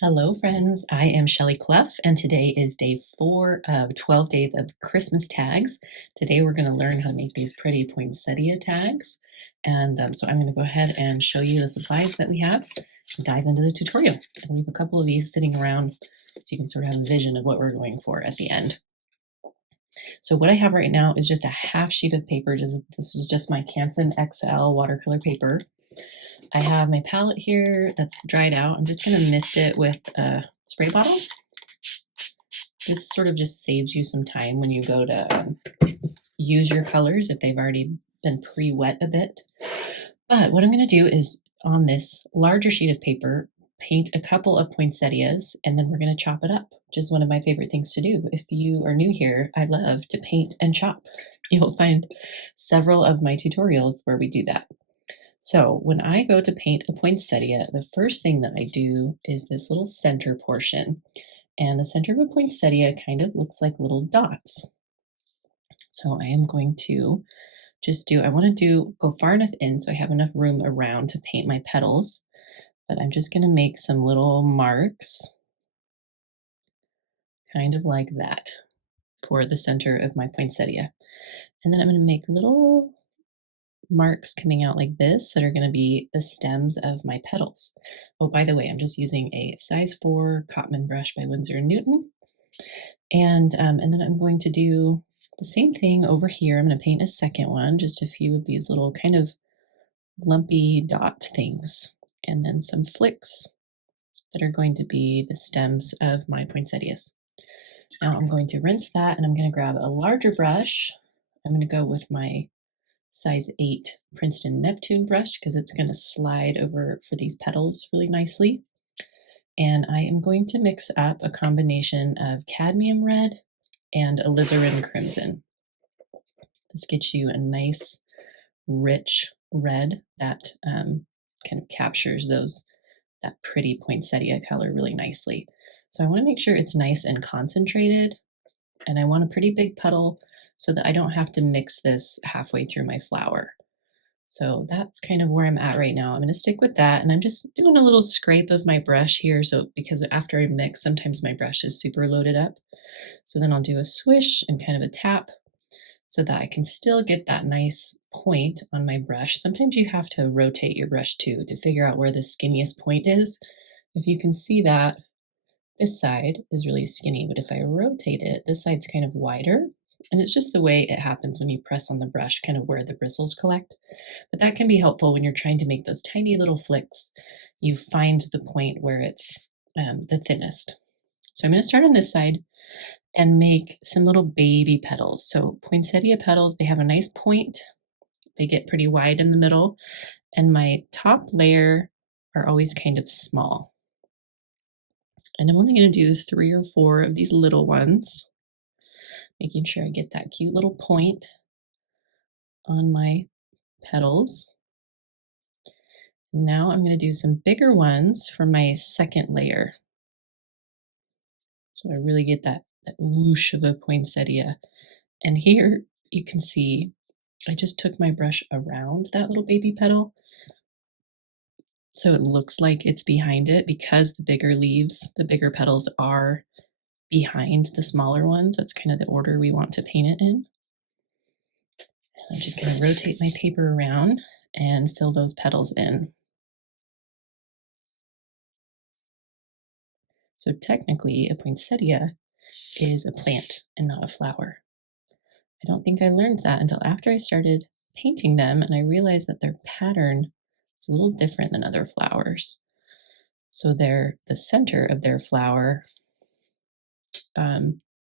Hello, friends. I am Shelley Clough, and today is day 4 of 12 days of Christmas tags. Today, we're going to learn how to make these pretty poinsettia tags. So I'm going to go ahead and show you the supplies that we have and dive into the tutorial. I'll leave a couple of these sitting around so you can sort of have a vision of what we're going for at the end. So what I have right now is just a half sheet of paper. This is just my Canson XL watercolor paper. I have my palette here that's dried out. I'm just going to mist it with a spray bottle. This sort of just saves you some time when you go to use your colors if they've already been pre-wet a bit. But what I'm going to do is on this larger sheet of paper, paint a couple of poinsettias, and then we're going to chop it up, which is one of my favorite things to do. If you are new here, I love to paint and chop. You'll find several of my tutorials where we do that. So when I go to paint a poinsettia, the first thing that I do is this little center portion. And the center of a poinsettia kind of looks like little dots. So I am going to go far enough in so I have enough room around to paint my petals. But I'm just going to make some little marks, kind of like that, for the center of my poinsettia. And then I'm going to make little marks coming out like this that are going to be the stems of my petals. Oh, by the way, I'm just using a size 4 Cotman brush by Winsor & Newton. And then I'm going to do the same thing over here. I'm going to paint a second one, just a few of these little kind of lumpy dot things, and then some flicks that are going to be the stems of my poinsettias. Now I'm going to rinse that, and I'm going to grab a larger brush. I'm going to go with my size 8 Princeton Neptune brush because it's going to slide over for these petals really nicely. And I am going to mix up a combination of cadmium red and alizarin crimson. This gets you a nice, rich red that kind of captures that pretty poinsettia color really nicely. So I want to make sure it's nice and concentrated, and I want a pretty big puddle so that I don't have to mix this halfway through my flower. So that's kind of where I'm at right now. I'm going to stick with that, and I'm just doing a little scrape of my brush here, because after I mix, sometimes my brush is super loaded up. So then I'll do a swish and kind of a tap so that I can still get that nice point on my brush. Sometimes you have to rotate your brush too to figure out where the skinniest point is. If you can see that, this side is really skinny, but if I rotate it, this side's kind of wider. And it's just the way it happens when you press on the brush, kind of where the bristles collect. But that can be helpful when you're trying to make those tiny little flicks. You find the point where it's the thinnest. So I'm going to start on this side and make some little baby petals. So poinsettia petals, they have a nice point. They get pretty wide in the middle. And my top layer are always kind of small. And I'm only going to do 3 or 4 of these little ones, making sure I get that cute little point on my petals. Now I'm going to do some bigger ones for my second layer. So I really get that whoosh of a poinsettia. And here you can see I just took my brush around that little baby petal, so it looks like it's behind it because the bigger petals are behind the smaller ones. That's kind of the order we want to paint it in. And I'm just going to rotate my paper around and fill those petals in. So technically, a poinsettia is a plant and not a flower. I don't think I learned that until after I started painting them, and I realized that their pattern is a little different than other flowers. So the center of their flower are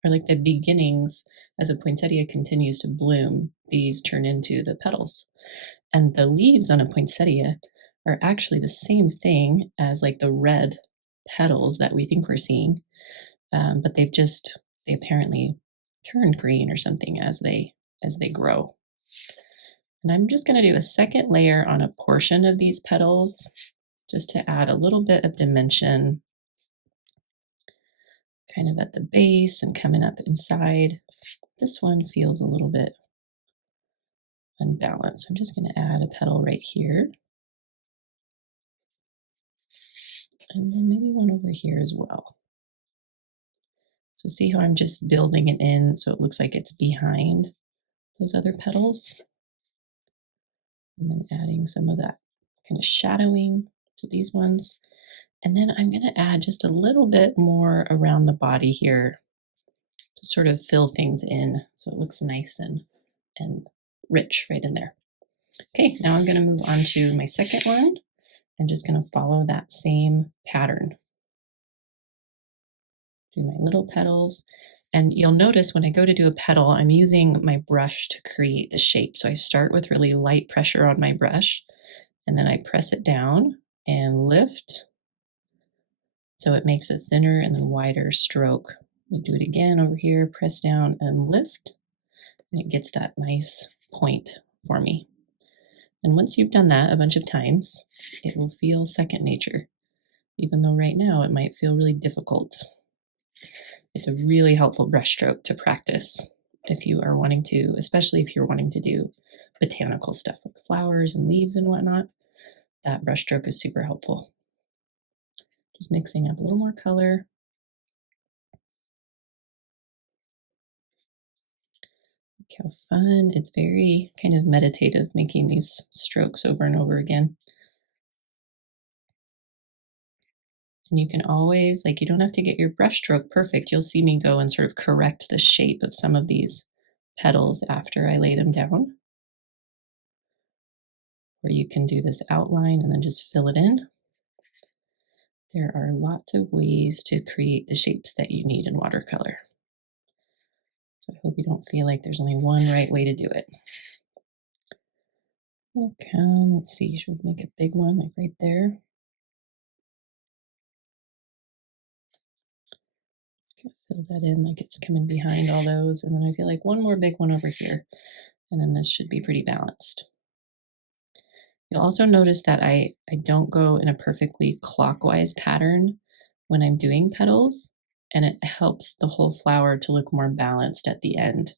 like the beginnings. As a poinsettia continues to bloom, these turn into the petals. And the leaves on a poinsettia are actually the same thing as like the red petals that we think we're seeing, but they apparently turn green or something as they grow. And I'm just going to do a second layer on a portion of these petals just to add a little bit of dimension, kind of at the base and coming up inside. This one feels a little bit unbalanced. So I'm just going to add a petal right here. And then maybe one over here as well. So see how I'm just building it in so it looks like it's behind those other petals? And then adding some of that kind of shadowing to these ones. And then I'm going to add just a little bit more around the body here to sort of fill things in so it looks nice and rich right in there. Okay, now I'm going to move on to my second one. I'm just going to follow that same pattern. Do my little petals. And you'll notice when I go to do a petal, I'm using my brush to create the shape. So I start with really light pressure on my brush, and then I press it down and lift. So it makes a thinner and then wider stroke. We do it again over here, press down and lift, and it gets that nice point for me. And once you've done that a bunch of times, it will feel second nature, even though right now it might feel really difficult. It's a really helpful brush stroke to practice if you are wanting to, especially if you're wanting to do botanical stuff like flowers and leaves and whatnot. That brush stroke is super helpful. Just mixing up a little more color. Look how fun. It's very kind of meditative making these strokes over and over again. And you can always, like, you don't have to get your brush stroke perfect. You'll see me go and sort of correct the shape of some of these petals after I lay them down. Or you can do this outline and then just fill it in. There are lots of ways to create the shapes that you need in watercolor. So I hope you don't feel like there's only one right way to do it. Okay, let's see, should we make a big one like right there? Just gonna fill that in like it's coming behind all those. And then I feel like one more big one over here. And then this should be pretty balanced. You'll also notice that I don't go in a perfectly clockwise pattern when I'm doing petals, and it helps the whole flower to look more balanced at the end.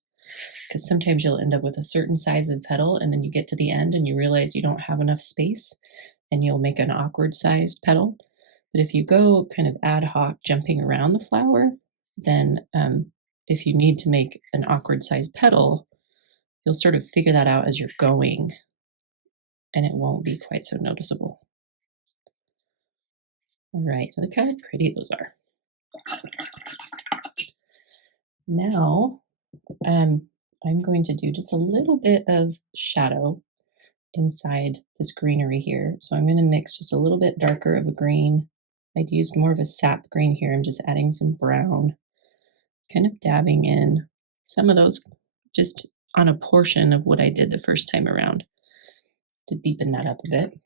Because sometimes you'll end up with a certain size of petal, and then you get to the end and you realize you don't have enough space, and you'll make an awkward sized petal. But if you go kind of ad hoc jumping around the flower, then if you need to make an awkward sized petal, you'll sort of figure that out as you're going, and it won't be quite so noticeable. All right, look how pretty those are. Now, I'm going to do just a little bit of shadow inside this greenery here. So I'm going to mix just a little bit darker of a green. I'd used more of a sap green here. I'm just adding some brown, kind of dabbing in some of those just on a portion of what I did the first time around to deepen that up a bit.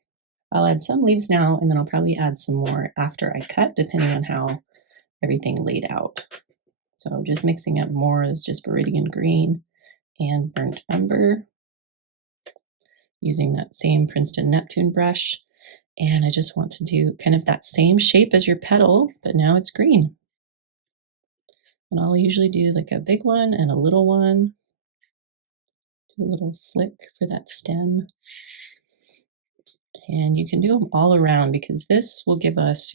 I'll add some leaves now, and then I'll probably add some more after I cut, depending on how everything laid out. So just mixing up more is just Viridian green and burnt umber, using that same Princeton Neptune brush. And I just want to do kind of that same shape as your petal, but now it's green. And I'll usually do like a big one and a little one. Do a little flick for that stem. And you can do them all around because this will give us,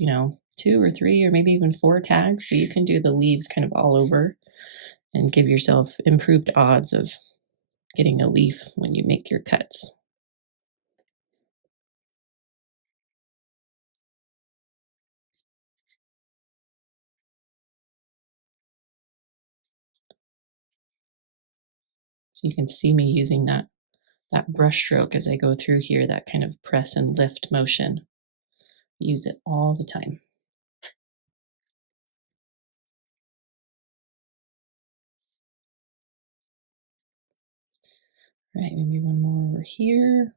2 or 3 or maybe even 4 tags. So you can do the leaves kind of all over and give yourself improved odds of getting a leaf when you make your cuts. So you can see me using that brush stroke as I go through here, that kind of press and lift motion. Use it all the time. All right, maybe one more over here.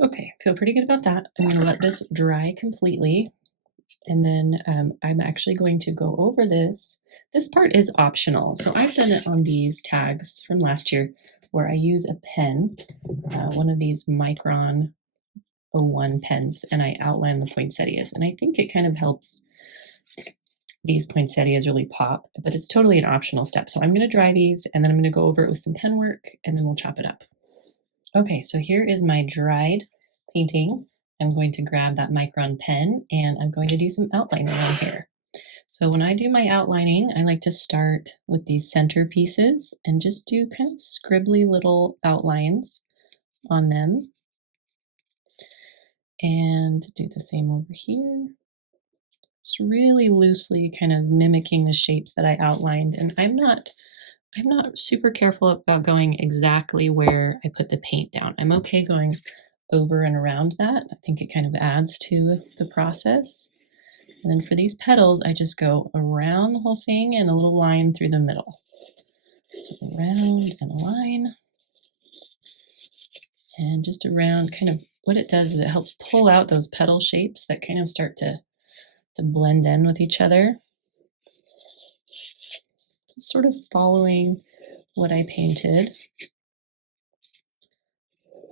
Okay, feel pretty good about that. I'm going to let this dry completely. And then I'm actually going to go over this. This part is optional. So I've done it on these tags from last year where I use a pen, one of these Micron 01 pens, and I outline the poinsettias. And I think it kind of helps these poinsettias really pop, but it's totally an optional step. So I'm going to dry these, and then I'm going to go over it with some pen work, and then we'll chop it up. Okay, so here is my dried painting. I'm going to grab that micron pen and I'm going to do some outlining on here. So when I do my outlining, I like to start with these center pieces and just do kind of scribbly little outlines on them. And do the same over here. Just really loosely kind of mimicking the shapes that I outlined. And I'm not super careful about going exactly where I put the paint down. I'm okay going over and around that. I think it kind of adds to the process. And then for these petals, I just go around the whole thing and a little line through the middle. So around and a line. And just around, kind of what it does is it helps pull out those petal shapes that kind of start to blend in with each other. Just sort of following what I painted.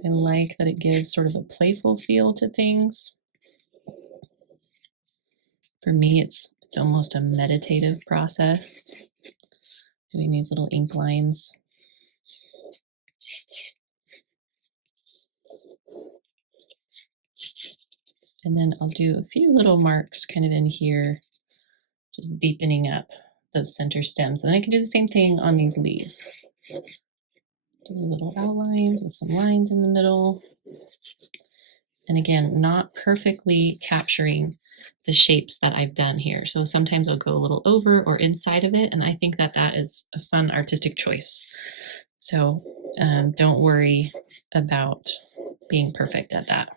I like that it gives sort of a playful feel to things. For me, it's almost a meditative process, doing these little ink lines. And then I'll do a few little marks kind of in here, just deepening up those center stems. And then I can do the same thing on these leaves. Do little outlines with some lines in the middle. And again, not perfectly capturing the shapes that I've done here. So sometimes I'll go a little over or inside of it. And I think that that is a fun artistic choice. So don't worry about being perfect at that.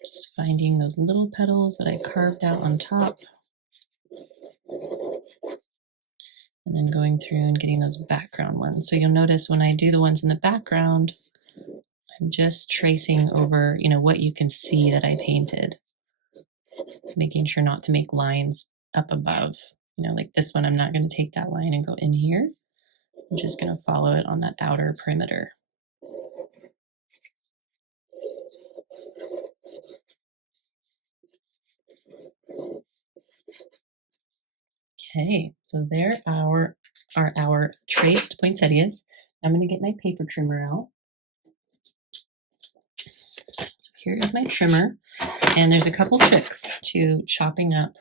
Just finding those little petals that I carved out on top. And then going through and getting those background ones. So you'll notice when I do the ones in the background, I'm just tracing over, what you can see that I painted. Making sure not to make lines up above. Like this one, I'm not going to take that line and go in here. I'm just going to follow it on that outer perimeter. Okay, so there are our traced poinsettias. I'm going to get my paper trimmer out. So here is my trimmer, and there's a couple tricks to chopping up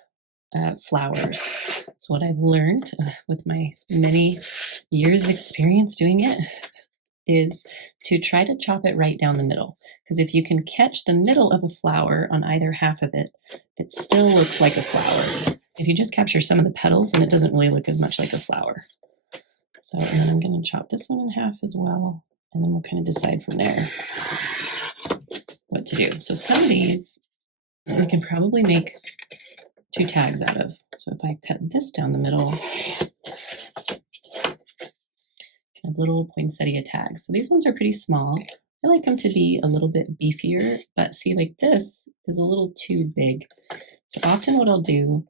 flowers. So what I've learned with my many years of experience doing it is to try to chop it right down the middle. Because if you can catch the middle of a flower on either half of it, it still looks like a flower. If you just capture some of the petals, then it doesn't really look as much like a flower. So, and then I'm going to chop this one in half as well, and then we'll kind of decide from there what to do. So some of these we can probably make 2 tags out of. So if I cut this down the middle, kind of little poinsettia tags. So these ones are pretty small. I like them to be a little bit beefier, but see, like this is a little too big. So often what I'll do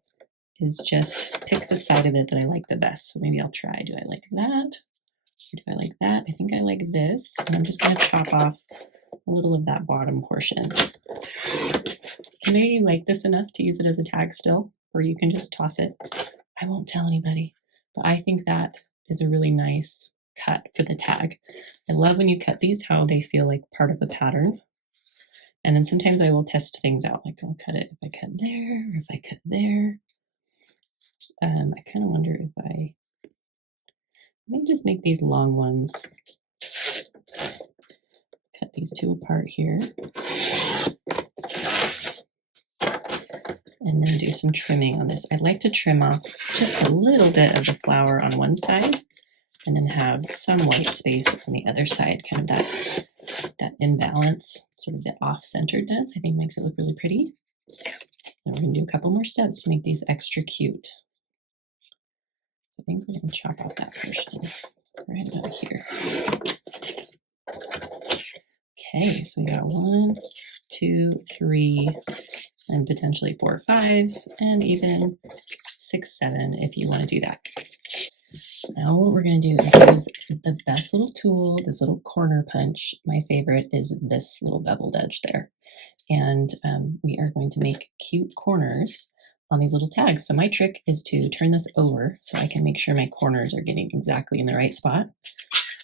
is just pick the side of it that I like the best. So maybe I'll try, do I like that? Or do I like that? I think I like this. And I'm just going to chop off a little of that bottom portion. You maybe like this enough to use it as a tag still, or you can just toss it. I won't tell anybody, but I think that is a really nice cut for the tag. I love when you cut these, how they feel like part of a pattern. And then sometimes I will test things out, like I'll cut it if I cut there, or if I cut there. I kind of wonder if I may just make these long ones. Cut these 2 apart here. And then do some trimming on this. I'd like to trim off just a little bit of the flower on one side and then have some white space on the other side, kind of that imbalance, sort of the off-centeredness, I think makes it look really pretty. And we're going to do a couple more steps to make these extra cute. So I think we're going to chop off that portion right about here. Okay, so we got 1, 2, 3, and potentially 4, 5, and even 6, 7 if you want to do that. Now what we're going to do is use the best little tool, this little corner punch. My favorite is this little beveled edge there. And we are going to make cute corners on these little tags. So my trick is to turn this over so I can make sure my corners are getting exactly in the right spot.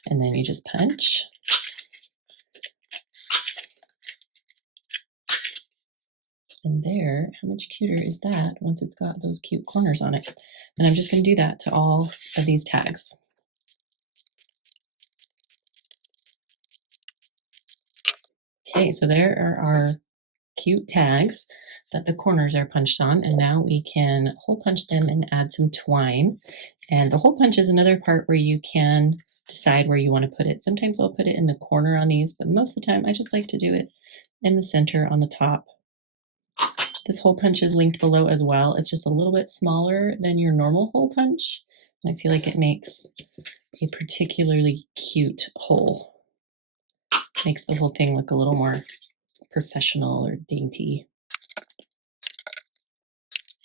And then you just punch. And there, how much cuter is that once it's got those cute corners on it? And I'm just going to do that to all of these tags. Okay, so there are our cute tags that the corners are punched on, and now we can hole punch them and add some twine. And the hole punch is another part where you can decide where you want to put it. Sometimes I'll put it in the corner on these, but most of the time I just like to do it in the center on the top. This hole punch is linked below as well. It's just a little bit smaller than your normal hole punch, and I feel like it makes a particularly cute hole. Makes the whole thing look a little more professional or dainty.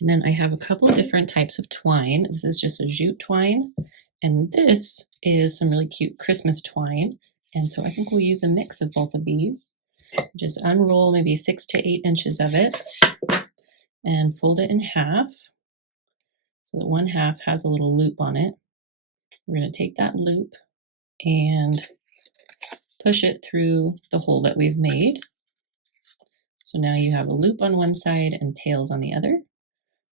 And then I have a couple of different types of twine. This is just a jute twine, and this is some really cute Christmas twine. And so I think we'll use a mix of both of these. Just unroll maybe 6 to 8 inches of it and fold it in half so that one half has a little loop on it. We're going to take that loop and push it through the hole that we've made. So now you have a loop on one side and tails on the other.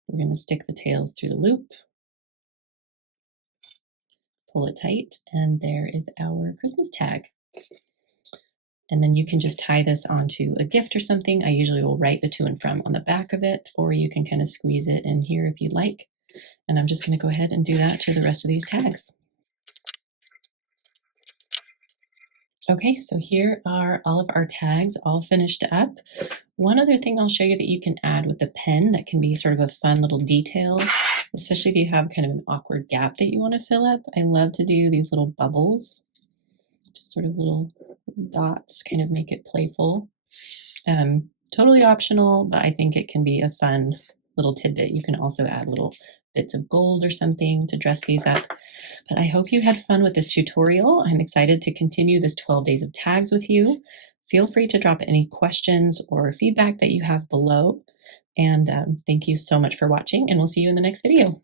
We're going to stick the tails through the loop, pull it tight, and there is our Christmas tag. And then you can just tie this onto a gift or something. I usually will write the to and from on the back of it, or you can kind of squeeze it in here if you'd like. And I'm just going to go ahead and do that to the rest of these tags. Okay, so here are all of our tags all finished up. One other thing I'll show you that you can add with the pen that can be sort of a fun little detail, especially if you have kind of an awkward gap that you want to fill up. I love to do these little bubbles, just sort of little dots, kind of make it playful. Totally optional, but I think it can be a fun little tidbit. You can also add little bits of gold or something to dress these up. But I hope you had fun with this tutorial. I'm excited to continue this 12 days of tags with you. Feel free to drop any questions or feedback that you have below. And thank you so much for watching, and we'll see you in the next video.